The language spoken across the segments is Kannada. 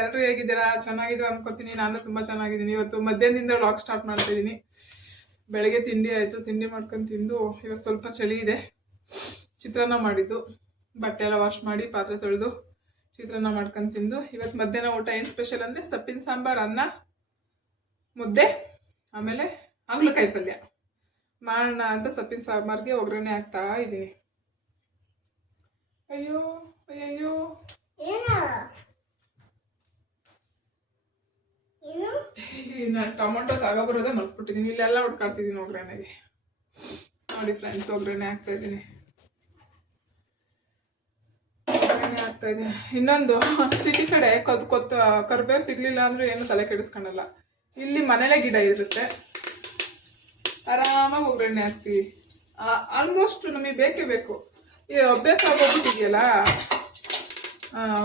ಎಲ್ಲರೂ ಹೇಗಿದ್ದೀರಾ? ಚೆನ್ನಾಗಿದ್ದೀರಾ ಅನ್ಕೋತೀನಿ. ನಾನು ತುಂಬಾ ಚೆನ್ನಾಗಿದ್ದೀನಿ. ಇವತ್ತು ಮಧ್ಯಾಹ್ನದಿಂದ ವ್ಲಾಗ್ ಸ್ಟಾರ್ಟ್ ಮಾಡ್ತಿದ್ದೀನಿ ಬೆಳಗ್ಗೆ ತಿಂಡಿ ಆಯಿತು. ತಿಂಡಿ ಮಾಡ್ಕೊಂಡು ತಿಂದು, ಇವತ್ತು ಸ್ವಲ್ಪ ಚಳಿ ಇದೆ. ಚಿತ್ರಾನ್ನ ಮಾಡಿದ್ದು. ಬಟ್ಟೆ ಎಲ್ಲ ವಾಶ್ ಮಾಡಿ, ಪಾತ್ರೆ ತೊಳೆದು ಚಿತ್ರಾನ್ನ ಮಾಡ್ಕೊಂಡು ತಿಂದು, ಇವತ್ತು ಮಧ್ಯಾಹ್ನ ಊಟ ಏನು ಸ್ಪೆಷಲ್ ಅಂದರೆ ಸೊಪ್ಪಿನ ಸಾಂಬಾರು, ಅನ್ನ, ಮುದ್ದೆ, ಆಮೇಲೆ ಹಂಗ್ಲಕಾಯಿ ಪಲ್ಯ. ಮಾಡೋಣ ಅಂತ ಸೊಪ್ಪಿನ ಸಾಂಬಾರಿಗೆ ಒಗ್ಗರಣೆ ಹಾಕ್ತಾ ಇದ್ದೀನಿ. ಅಯ್ಯೋ, ಅಯ್ಯಯ್ಯೋ. ನಾನು ಟೊಮೊಟೊ ತಗೊಬರೋದೇ ಮರ್ತ್ಬಿಟ್ಟಿದ್ದೀನಿ ಇಲ್ಲೆಲ್ಲ ಹುಡ್ಕಾಡ್ತಿದ್ದೀನಿ ಒಗ್ಗರಣೆಗೆ. ನೋಡಿ ಫ್ರೆಂಡ್ಸ್ ಒಗ್ಗರಣೆ ಹಾಕ್ತಾ ಇದ್ದೀನಿ. ಒಗ್ಗರಣೆ ಇನ್ನೊಂದು ಸಿಟಿ ಕಡೆ ಕೊತ್ ಕೊತ್ತ ಕರ್ಬೇವು ಸಿಗ್ಲಿಲ್ಲ ಅಂದ್ರೆ ಏನು ತಲೆ ಕೆಡಿಸ್ಕೊಂಡಲ್ಲ. ಇಲ್ಲಿ ಮನೇಲೆ ಗಿಡ ಇರುತ್ತೆ. ಆರಾಮಾಗಿ ಒಗ್ಗರಣೆ ಹಾಕ್ತೀವಿ. ಆಲ್ಮೋಸ್ಟ್ ನಮಗೆ ಬೇಕೇ ಬೇಕು. ಈ ಅಭ್ಯಾಸ ಆಗೋಗ್ಬಿಟ್ಟಿದೆಯಲ್ಲ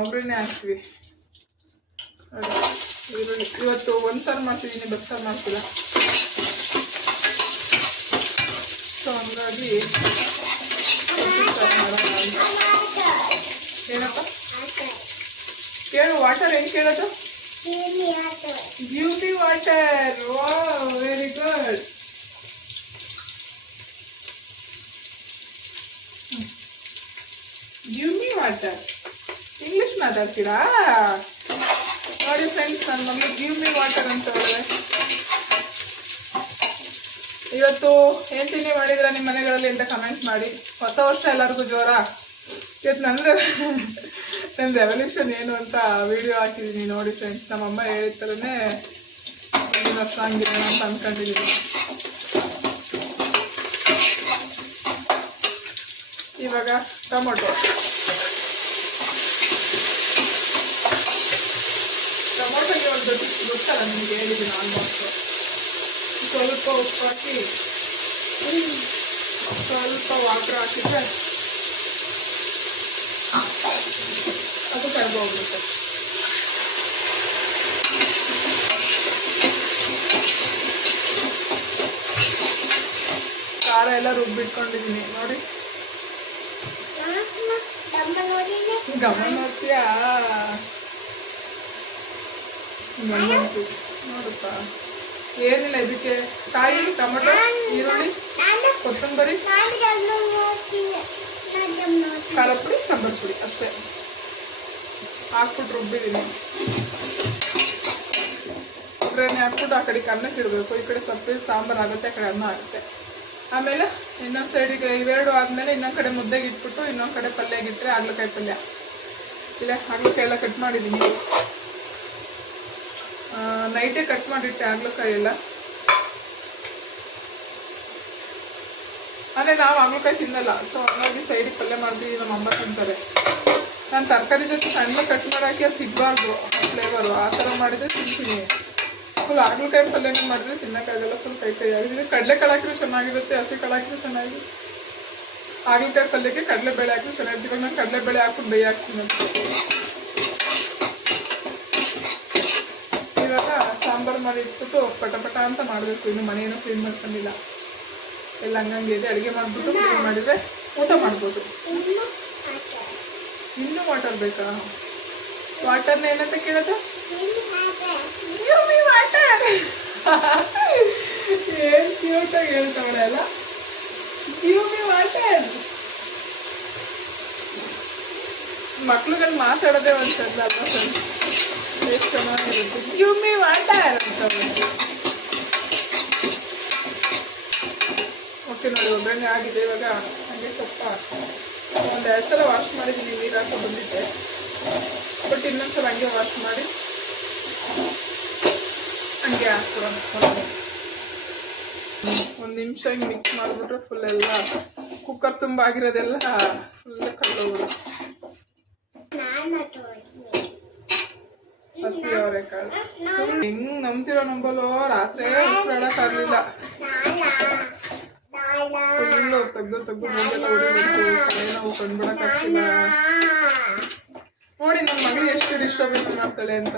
ಒಗ್ಗರಣೆ ಹಾಕ್ತೀವಿ. ನೋಡಿ, ಈರುಳ್ಳಿ ಇವತ್ತು ಒಂದು ಸಾರು ಮಾಡ್ತಿದ್ದೀನಿ ಬಸ್ಸಾರು ಮಾಡ್ತಿಲ್ಲ ಸೊ ಹಂಗಾಗಿ. ಏನಪ್ಪ? ಕೇಳು, ವಾಟರ್ ಹೆಂಗೆ ಕೇಳೋದು? Beauty water. ವಾ very good. Beauty water. English ಮಾತಾಡ್ತೀರಾ? ನೋಡಿ ಫ್ರೆಂಡ್ಸ್ ನನ್ನ ಮಮ್ಮಿ ಗಿವ್ ಮಿ ವಾಟರ್ ಅಂತ ಇವತ್ತು ಏನ್ ತಿಂಡಿ ಮಾಡಿದ್ರ ನಿಮ್ಮ ಮನೆಗಳಲ್ಲಿ ಅಂತ ಕಮೆಂಟ್ ಮಾಡಿ. ಹೊಸ ವರ್ಷ ಎಲ್ಲರಿಗೂ ಜೋರ. ಇವತ್ತು ನನ್ನ ನನ್ನ ರೆವಲ್ಯೂಷನ್ ಏನು ಅಂತ ವಿಡಿಯೋ ಹಾಕಿದ್ದೀನಿ ನೋಡಿ ಫ್ರೆಂಡ್ಸ್ ನಮ್ಮಮ್ಮ ಹೇಳಿದ ಥರನೇ ವರ್ಷ ಹಂಗಿರೋಣ ಅಂತ ಅಂದ್ಕೊಂಡಿದ್ದೀನಿ ಇವಾಗ ಟೊಮೊಟೊ. ಒಂದು ಗೊತ್ತಲ್ಲ ನಿಮಗೆ ಹೇಳಿದ್ದೀನಿ ಆಲ್ಮೋಸ್ಟ್ ಸ್ವಲ್ಪ ಉಪ್ಪು ಹಾಕಿ ಸ್ವಲ್ಪ ವಾಟರ್ ಹಾಕಿದ್ರೆ ಅದು ಕರ್ಬೋಗ್ಬಿಡುತ್ತೆ. ಖಾರ ಎಲ್ಲ ರುಬ್ಬಿಟ್ಕೊಂಡಿದ್ದೀನಿ ನೋಡಿ. ಗಮನ ನೋಡ್ತೀಯಾ ನೋಡುತ್ತಾ? ಏನಿಲ್ಲ, ಇದಕ್ಕೆ ಕಾಯಿ, ಟೊಮೊಟೊ, ಈರುಳ್ಳಿ, ಕೊತ್ತಂಬರಿ ಖಾರ ಪುಡಿ ಸಾಂಬಾರು ಪುಡಿ, ಅಷ್ಟೇ. ಹಾಕ್ಬಿಟ್ಟು ರುಬ್ಬಿದ್ದೀನಿ ಒಗ್ಗರಣೆ ಹಾಕ್ಬಿಟ್ಟು ಆ ಕಡೆಗೆ ಅನ್ನಕ್ಕೆ ಇಡಬೇಕು ಈ ಕಡೆ ಸಪ್ಪೆ, ಸಾಂಬಾರು ಆಗುತ್ತೆ, ಆ ಕಡೆ ಅನ್ನ ಆಗುತ್ತೆ. ಆಮೇಲೆ ಇನ್ನೊಂದು ಸೈಡಿಗೆ ಇವೆರಡು ಆದಮೇಲೆ ಇನ್ನೊಂದು ಕಡೆ ಮುದ್ದೆಗೆ ಇಟ್ಬಿಟ್ಟು ಇನ್ನೊಂದು ಕಡೆ ಪಲ್ಯಗೆ ಇಟ್ಟರೆ ಆಗ್ಲಕಾಯಿ ಪಲ್ಯ. ಇಲ್ಲ, ಹಾಗಲಕಾಯಿ ಎಲ್ಲ ಕಟ್ ಮಾಡಿದ್ದೀನಿ ನೈಟೇ ಕಟ್ ಮಾಡಿಟ್ಟೆ ಆಗ್ಲಕಾಯಿ ಎಲ್ಲ. ಅಂದರೆ ನಾವು ಆಗ್ಲಕಾಯಿ ತಿನ್ನಲ್ಲ ಸೊ ಹಂಗಾಗಿ ಸೈಡಿಗೆ ಪಲ್ಯ ಮಾಡಿದ್ವಿ ನಮ್ಮ ಅಮ್ಮ ತಿಂತಾರೆ. ನಾನು ತರಕಾರಿ ಜೊತೆ ಸಣ್ಣ ಕಟ್ ಮಾಡಾಕಿ ಅದು ಸಿಗಬಾರ್ದು ಫ್ಲೇವರು ಆ ಥರ ಮಾಡಿದ್ರೆ ತಿಂತೀನಿ. ಫುಲ್ ಆಗ್ಲಕಾಯಿ ಪಲ್ಯನೂ ಮಾಡಿದ್ರೆ ತಿನ್ನೋಕ್ಕಾಗಲ್ಲ ಫುಲ್ ಕೈ ಕೈ ಆಗಿದೆ ಕಡಲೇಕಾಯಿ ಹಾಕಿದ್ರೆ ಚೆನ್ನಾಗಿರುತ್ತೆ, ಹಸಿ ಕಾಳು ಚೆನ್ನಾಗಿ. ಆಗ್ಲಕಾಯಿ ಪಲ್ಯಕ್ಕೆ ಕಡಲೆಬೇಳೆ ಹಾಕಿದ್ರು ಚೆನ್ನಾಗಿರುತ್ತೆ. ನಾನು ಕಡಲೆಬೇಳೆ ಹಾಕ್ಬಿಟ್ಟು ಬೇಯ ಹಾಕ್ತೀನಿ ಅಂತ ಇವಾಗ ಸಾಂಬಾರು ಮಾಡಿ ಇಟ್ಬಿಟ್ಟು ಪಟ ಪಟ ಅಂತ ಮಾಡಬೇಕು. ಇನ್ನು ಮನೆಯನ್ನು ಕ್ಲೀನ್ ಮಾಡ್ಕೊಂಡಿಲ್ಲ. ಎಲ್ಲ ಹಂಗಂಗೆ ಇದೆ. ಅಡುಗೆ ಮಾಡಿಬಿಟ್ಟು ಕ್ಲೀನ್ ಮಾಡಿದರೆ ಊಟ ಮಾಡ್ಬೋದು. ಇನ್ನೂ ವಾಟರ್ ಬೇಕಾ? ವಾಟರ್ನ ಏನಂತ ಕೇಳೋದು ವಾಟರ್ ಏನ್ ಕ್ಯೂಟಾಗಿ ಹೇಳ್ತಾವಳೆ ಅಲ್ಲ. ಮಿ ವಾಟರ್ ಮಕ್ಳುಗಳು ಮಾತಾಡೋದೇ ಒಂದು ಚಂದ ಅಲ್ವಾ ಸರ್? ಚೆನ್ನಾಗಿರುತ್ತೆ ಗಿವ್ ಮಿ ವಾಟರ್ ಅಂತ ಓಕೆ ನೋಡಿ ಒಗ್ಗರಣೆ ಆಗಿದೆ ಇವಾಗ ಹಾಗೆ ಸ್ವಲ್ಪ ಒಂದು ಎರಡು ಸಲ ವಾಶ್ ಮಾಡಿದ್ದೀನಿ ನೀರು ಹಾಕೋ ಬಂದಿದ್ದೆ ಬಟ್ ಇನ್ನೊಂದ್ಸಲ ಹಂಗೆ ವಾಶ್ ಮಾಡಿ ಹಂಗೆ ಹಾಕ್ಬಿಡೋಣ ಒಂದು ನಿಮಿಷ ಹಿಂಗೆ ಮಿಕ್ಸ್ ಮಾಡಿಬಿಟ್ರೆ ಫುಲ್ ಎಲ್ಲ ಕುಕ್ಕರ್ ತುಂಬ ಆಗಿರೋದೆಲ್ಲ ಫುಲ್ ಕಳ್ದೋಗ್ಬಿಡು ಹಸಿ ಅವರೆಕಾಳು ಹೆಂಗ್ ನಂಬ್ತಿರೋ ನಂಬಲು ರಾತ್ರಿ ಉಸಿರಾಡಕ್ಕಾಗಲಿಲ್ಲ ಫುಲ್ಲು ತೆಗ್ದು ತೆಗ್ದು ಮೂಗೆಲ್ಲ ಕಂಡ್ಬಿಡಕ್ಕಾಗ್ತಿಲ್ಲ ನೋಡಿ ನಮ್ಮ ಮಗ ಎಷ್ಟು ಡಿಸ್ಟರ್ಬೆನ್ಸ್ ಮಾಡ್ತಾಳೆ ಅಂತ.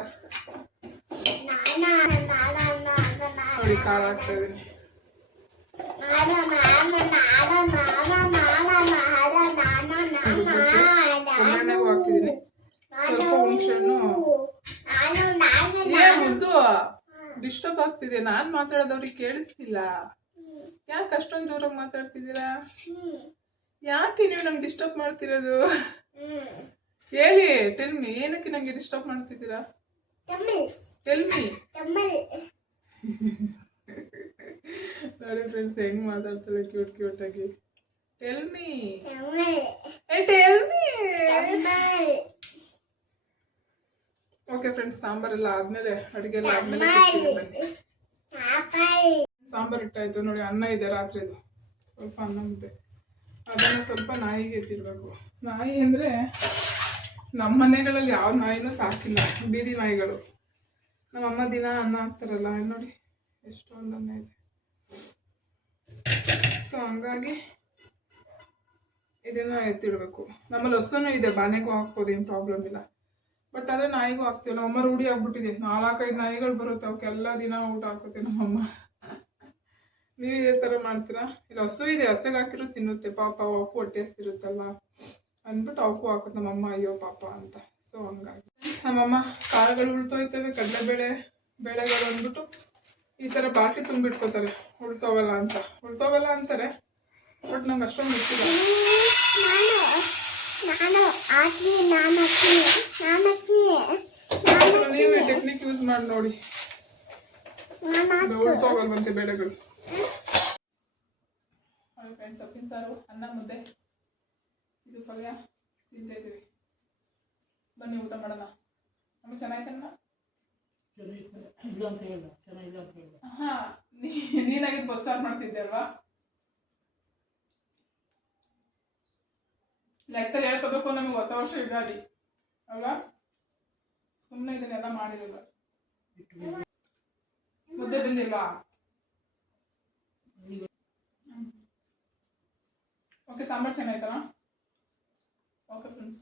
ನೋಡಿ, ಕಾಲ ಹಾಕ್ತಾ ಆಗ್ತಿದೆ ನಾನ್ ಮಾತಾಡೋದವ್ರಿಗೆ ಕೇಳಿಸ್ತಿಲ್ಲ. ಯಾಕೆ ಅಷ್ಟೊಂದು ಜೋರಾಗಿ ಮಾತಾಡ್ತಿದ್ದೀರಾ? ಯಾಕೆ ನೀವು ನಂಗೆ ಡಿಸ್ಟರ್ಬ್ ಮಾಡ್ತಿರೋದು? ಹೇಳಿ ಟೆಲ್ಮಿ ಏನಕ್ಕೆ ನಂಗೆ ಡಿಸ್ಟರ್ಬ್ ಮಾಡ್ತಿದ್ದೀರಾ? Tell me Tamil. ನೋಡಿ ಫ್ರೆಂಡ್ಸ್ ಹೆಂಗ್ ಮಾತಾಡ್ತಾರೆ ಕ್ಯೂಟ್ ಕ್ಯೂಟ್ ಆಗಿ. ಏ tell me Tamil. Okay friends ಸಾಂಬಾರೆಲ್ಲ ಆದ್ಮೇಲೆ ಅಡುಗೆ ಎಲ್ಲ ಆದ್ಮೇಲೆ ಸಾಂಬಾರ್ ಇಟ್ಟಾಯ್ತು ನೋಡಿ ಅನ್ನ ಇದೆ ರಾತ್ರಿದು ಸ್ವಲ್ಪ ಅನ್ನ ಮುದ್ದೆ ಅದನ್ನ ಸ್ವಲ್ಪ ನಾಯಿಗೆ ಎತ್ತಿಡ್ಬೇಕು ನಾಯಿ ಅಂದ್ರೆ ನಮ್ಮ ಮನೆಗಳಲ್ಲಿ ಯಾವ ನಾಯಿನೂ ಸಾಕಿಲ್ಲ ಬೀದಿ ನಾಯಿಗಳು. ನಮ್ಮ ಅಮ್ಮ ದಿನ ಅನ್ನ ಹಾಕ್ತಾರಲ್ಲ ನೋಡಿ ಎಷ್ಟೊಂದು ಅನ್ನ ಇದೆ. ಸೊ ಹಂಗಾಗಿ ಇದನ್ನ ಎತ್ತಿಡ್ಬೇಕು. ನಮ್ಮಲ್ಲಿ ಹೊಸನೂ ಇದೆ ಬಾನೆಗೂ ಹಾಕ್ಬೋದು ಏನು ಪ್ರಾಬ್ಲಮ್ ಇಲ್ಲ. ಬಟ್ ಅದೇ ನಾಯಿಗೂ ಹಾಕ್ತೀವಿ. ನಮ್ಮಮ್ಮ ರೂಢಿ ಆಗ್ಬಿಟ್ಟಿದೆ. ನಾಲ್ಕೈದು ನಾಯಿಗಳು ಬರುತ್ತೆ. ಅವಕ್ಕೆಲ್ಲ ದಿನ ಊಟ ಹಾಕುತ್ತೆ ನಮ್ಮಮ್ಮ ನೀವು ಇದೇ ಥರ ಮಾಡ್ತೀರಾ? ಇಲ್ಲ, ಹಸು ಇದೆ. ಹಸಿಗೆ ಹಾಕಿರೋ ತಿನ್ನುತ್ತೆ. ಪಾಪ ಅವಕ್ಕೂ ಹೊಟ್ಟೆ ಹಸ್ತಿರುತ್ತಲ್ಲ ಅಂದ್ಬಿಟ್ಟು ಅವಕ್ಕೂ ಹಾಕುತ್ತೆ ನಮ್ಮಮ್ಮ ಅಯ್ಯೋ, ಪಾಪ ಅಂತ. ಸೊ ಹಂಗಾಗಿ. ನಮ್ಮಮ್ಮ ಕಾಳುಗಳು ಉಳ್ತೋಯ್ತವೆ, ಕಡಲೆಬೇಳೆ, ಬೇಳೆಗಳು ಅಂದ್ಬಿಟ್ಟು ಈ ಥರ ಬಾಟ್ಲಿ ತುಂಬಿಟ್ಕೋತಾರೆ. ಉಳ್ತೋವಲ್ಲ ಅಂತ. ಉಳ್ತೋವಲ್ಲ ಅಂತಾರೆ. ಬಟ್ ನಂಗೆ ಅಷ್ಟೊಂದು ಗೊತ್ತಿಲ್ಲ. ನಾನು ಹಾಕ್ತೀನಿ ನಾನು ಹಾಕ್ತೀನಿ ನಾನು ನೀವು ಟೆಕ್ನಿಕ್ ಯೂಸ್ ಮಾಡಿ ನೋಡಿ. ನಾನು ಉಳ್ತೋಗಲ್ವಂತೆ ಬೇಳೆಗಳು. ಫ್ರೆಂಡ್ಸ್ ಸೊಪ್ಪಿನ ಸಾರು ಅನ್ನ ಮುದ್ದೆ. ಇದು ಪಲ್ಯ. ತಿಂತಾ ಇದ್ದೀವಿ. ಬನ್ನಿ ಊಟ ಮಾಡೋಣ. ನಮಗೆ ಚೆನ್ನಾಯ್ತಮ್ಮ ಇಲ್ಲ ಅಂತ ಹೇಳಿದ ಚೆನ್ನಾಗಿಲ್ಲ ಅಂತ ಹೇಳಿದ ಹಾ ನೀನಾಗಿ ಬಸ್ಸಾರು ಮಾಡ್ತಿದ್ದೆ ಅಲ್ವಾ? ಲೆಕ್ಕದಲ್ಲಿ ಹೇಳ್ಕೋಬೇಕು, ನಮಗೆ ಹೊಸ ವರ್ಷ ಯುಗಾದಿ. ಅಲ್ವಾ? ಸುಮ್ಮನೆ ಇದನ್ನೆಲ್ಲ ಮಾಡಿರಲ್ಲ ಮುದ್ದೆ ಬಂದಿಲ್ವಾ? ಓಕೆ ಸಾಂಬಾರು ಚೆನ್ನಾಯ್ತಲ್ಲ ಓಕೆ ಫ್ರೆಂಡ್ಸ್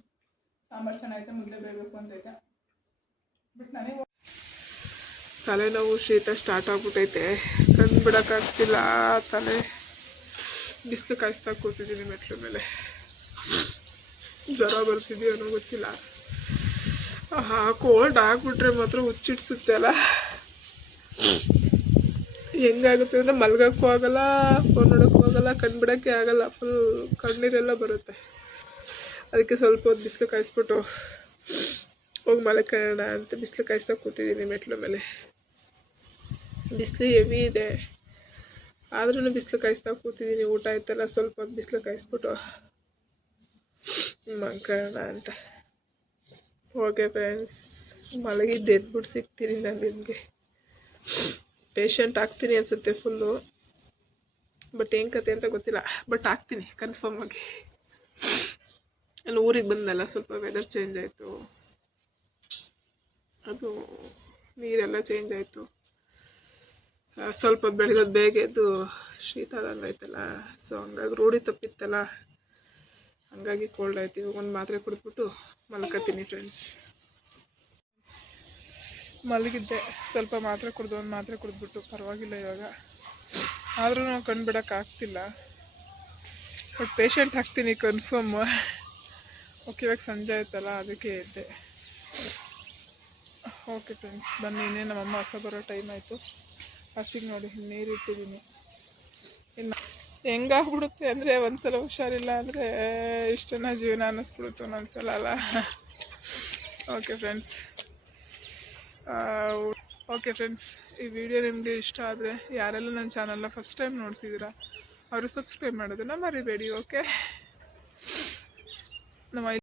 ಸಾಂಬಾರು ಚೆನ್ನಾಗೈತೆ ಮುದ್ದೆ ಬೇಯಬೇಕು ಅಂತೈತೆ ಬಟ್ ನನಗೆ ತಲೆನೋವು ಶೀತ ಸ್ಟಾರ್ಟ್ ಆಗ್ಬಿಟ್ಟೈತೆ. ಕಣ್ಣು ಬಿಡೋಕ್ಕಾಗ್ತಿಲ್ಲ ತಲೆ ಬಿಸಿಲು ಕಾಯಿಸ್ತಾ ಕೂತಿದ್ದೀನಿ ಮೆಟ್ಲ ಮೇಲೆ. ಜ್ವರ ಬರ್ತಿದೆಯೋ ಅನ್ನೋ ಗೊತ್ತಿಲ್ಲ. ಆಹಾ ಕೋಲ್ಡ್ ಆಗ್ಬಿಟ್ರೆ ಮಾತ್ರ ಹುಚ್ಚಿಡ್ಸುತ್ತೆ ಅಲ್ಲ. ಹೆಂಗಾಗುತ್ತೆ ಅಂದರೆ ಮಲ್ಗೋಕ್ಕೂ ಆಗಲ್ಲ ಫೋನ್ ನೋಡೋಕ್ಕೂ ಆಗಲ್ಲ ಕಣ್ಣು ಬಿಡೋಕ್ಕೆ ಆಗಲ್ಲ ಫುಲ್ ಕಣ್ಣೀರೆಲ್ಲ ಬರುತ್ತೆ. ಅದಕ್ಕೆ ಸ್ವಲ್ಪ ಹೊತ್ತು ಬಿಸಿಲು ಕಾಯಿಸ್ಬಿಟ್ಟು ಹೋಗಿ ಮಲ್ಕೊಳ್ಳೋಣ ಅಂತ ಬಿಸಿಲು ಕಾಯಿಸ್ತಾ ಕೂತಿದ್ದೀನಿ ಮೆಟ್ಲ ಮೇಲೆ. ಬಿಸಿಲು ಹೆವಿ ಇದೆ. ಆದ್ರೂ ಬಿಸಿಲು ಕಾಯಿಸ್ತಾ ಕೂತಿದ್ದೀನಿ, ಊಟ ಆಯ್ತಲ್ಲ, ಸ್ವಲ್ಪ ಹೊತ್ತು ಬಿಸಿಲು ಕಾಯಿಸ್ಬಿಟ್ಟು ಮಲ್ಕೊಳ್ಳೋಣ ಅಂತ. ಓಕೆ ಫ್ರೆಂಡ್ಸ್ ಮಲಗಿದ್ದು ಎದ್ಬಿಟ್ಟು ಸಿಗ್ತೀನಿ ನಾನು ನಿಮಗೆ. ಪೇಷಂಟ್ ಆಗ್ತೀನಿ ಅನಿಸುತ್ತೆ ಫುಲ್ಲು ಬಟ್ ಏನು ಕತೆ ಅಂತ ಗೊತ್ತಿಲ್ಲ. ಬಟ್ ಆಗ್ತೀನಿ ಕನ್ಫರ್ಮ್ ಆಗಿ. ಅಲ್ಲಿ ಊರಿಗೆ ಬಂದಲ್ಲ ಸ್ವಲ್ಪ ವೆದರ್ ಚೇಂಜ್ ಆಯಿತು. ಅದು ನೀರೆಲ್ಲ ಚೇಂಜ್ ಆಯಿತು. ಸ್ವಲ್ಪ ಬೆಳಗ್ಗೆ ಬೇಗ ಎದ್ದು ಶೀತ ಆದಂಗೆ ಆಯ್ತಲ್ಲ ಸೊ ಹಂಗಾಗಿ ರೂಢಿ ತಪ್ಪಿತ್ತಲ್ಲ. ಹಂಗಾಗಿ ಕೋಲ್ಡ್ ಆಯ್ತು. ಇವಾಗ ಒಂದು ಮಾತ್ರೆ ಕುಡಿದ್ಬಿಟ್ಟು ಮಲ್ಕೋತೀನಿ ಫ್ರೆಂಡ್ಸ್ ಮಲಗಿದ್ದೆ. ಸ್ವಲ್ಪ ಮಾತ್ರೆ ಕುಡಿದು, ಒಂದು ಮಾತ್ರೆ ಕುಡಿದ್ಬಿಟ್ಟು. ಪರವಾಗಿಲ್ಲ ಇವಾಗ. ಆದರೂ ನಾವು ಕಣ್ಣು ಬಿಡೋಕ್ಕಾಗ್ತಿಲ್ಲ ಬಟ್ ಪೇಷಂಟ್ ಹಾಕ್ತೀನಿ ಕನ್ಫರ್ಮ್ ಓಕೆ ಇವಾಗ ಸಂಜೆ ಆಯ್ತಲ್ಲ, ಅದಕ್ಕೆ ಇದ್ದೆ ಓಕೆ ಫ್ರೆಂಡ್ಸ್ ಬನ್ನಿ, ಇನ್ನೇ ನಮ್ಮಮ್ಮ ಹೊಸ ಬರೋ ಟೈಮ್ ಆಯಿತು. ಹಸಿಗೆ ನೋಡಿ ನೀರು ಇಟ್ಟಿದ್ದೀನಿ ಇನ್ನು ಹೆಂಗಾಗ್ಬಿಡುತ್ತೆ ಅಂದರೆ ಒಂದ್ಸಲ ಹುಷಾರಿಲ್ಲ ಅಂದರೆ ಇಷ್ಟನ್ನ ಜೀವನ ಅನ್ನಿಸ್ಬಿಡುತ್ತೆ ಒಂದೊಂದ್ಸಲ ಅಲ್ಲ? ಓಕೆ ಫ್ರೆಂಡ್ಸ್ ಓಕೆ ಫ್ರೆಂಡ್ಸ್ ಈ ವಿಡಿಯೋ ನಿಮಗೆ ಇಷ್ಟ ಆದರೆ, ಯಾರೆಲ್ಲ ನನ್ನ ಚಾನಲ್ನ ಫಸ್ಟ್ ಟೈಮ್ ನೋಡ್ತಿದ್ದೀರಾ, ಅವರು ಸಬ್ಸ್ಕ್ರೈಬ್ ಮಾಡೋದನ್ನು ಮರಿಬೇಡಿ ಓಕೆ ನಮ್ಮ